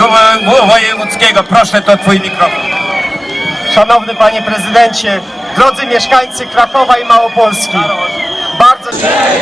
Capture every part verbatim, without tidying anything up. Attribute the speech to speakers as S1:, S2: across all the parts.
S1: Wojewódzkiego. Proszę, to twój mikrofon.
S2: Szanowny Panie Prezydencie, drodzy mieszkańcy Krakowa i Małopolski, bardzo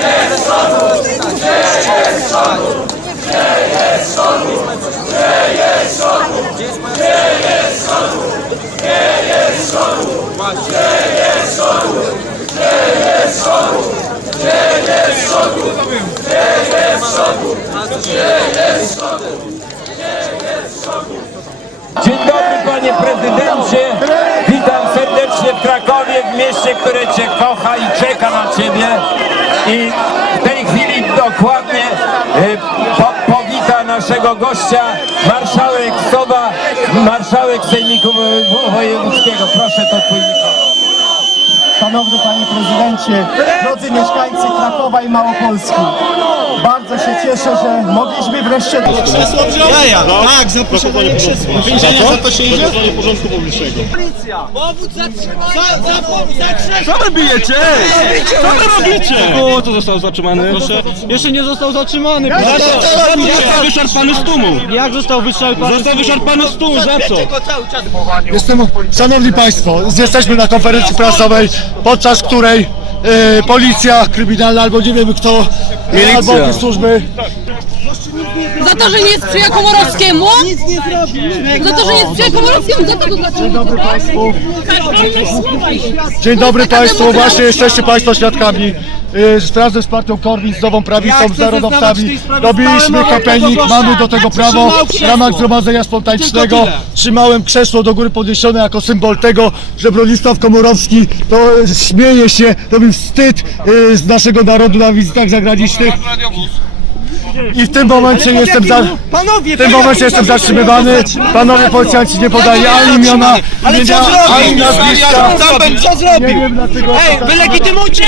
S1: Dzień dobry, panie prezydencie. Witam serdecznie w Krakowie, w mieście, które cię kocha i czeka na ciebie. I w tej chwili dokładnie y, po, powita naszego gościa marszałek Sowa, marszałek Sejmiku Wojewódzkiego. Proszę, to twój mikrofon.
S2: Szanowny Panie Prezydencie, drodzy mieszkańcy Krakowa i Małopolski, bardzo się cieszę, że mogliśmy wreszcie...
S3: Krzesło wziął? Ja, ja. Tak, za posiadanie krzesła. Więzienie za to się idzie? Za porządku publicznego. Policja! Powód zatrzymania! Za, za, za krzesło! Co wy bijecie? Co wy robicie?
S4: Kto został zatrzymany? Proszę. Jeszcze nie został zatrzymany.
S3: Został wyszarpany z tłumu.
S4: Jak został wyszarpany?
S3: Został wyszarpany z tłumu, za co?
S5: Jestem, szanowni Państwo, jesteśmy na konferencji prasowej, podczas której e, policja kryminalna albo nie wiemy kto, e, albo jakieś służby.
S6: Za to, że nie sprzyja Komorowskiemu? Nic nie zrobił. Za to, że nie sprzyja Komorowskiemu? Za to, dlaczego?
S5: Dzień dobry Państwu.
S6: Słowa i
S5: Dzień dobry Państwu, właśnie jesteście Państwo świadkami. E, razem z partią Korwin, z Nową Prawicą, z narodowcami robiliśmy happening, mamy do tego prawo. W ramach zgromadzenia spontanicznego trzymałem krzesło do góry podniesione jako symbol tego, że Bronisław Komorowski to e, śmieje się, to był wstyd e, z naszego narodu na wizytach zagranicznych. I w tym momencie jestem za... W tym momencie jestem zatrzymywany. Panowie policjanci nie podali ani imiona,
S3: Ale co
S5: imienia,
S3: zrobił?
S5: ani nazwiska.
S3: Co zrobił?
S5: Nie wiem dlaczego.
S3: Ej, wylegitymujcie!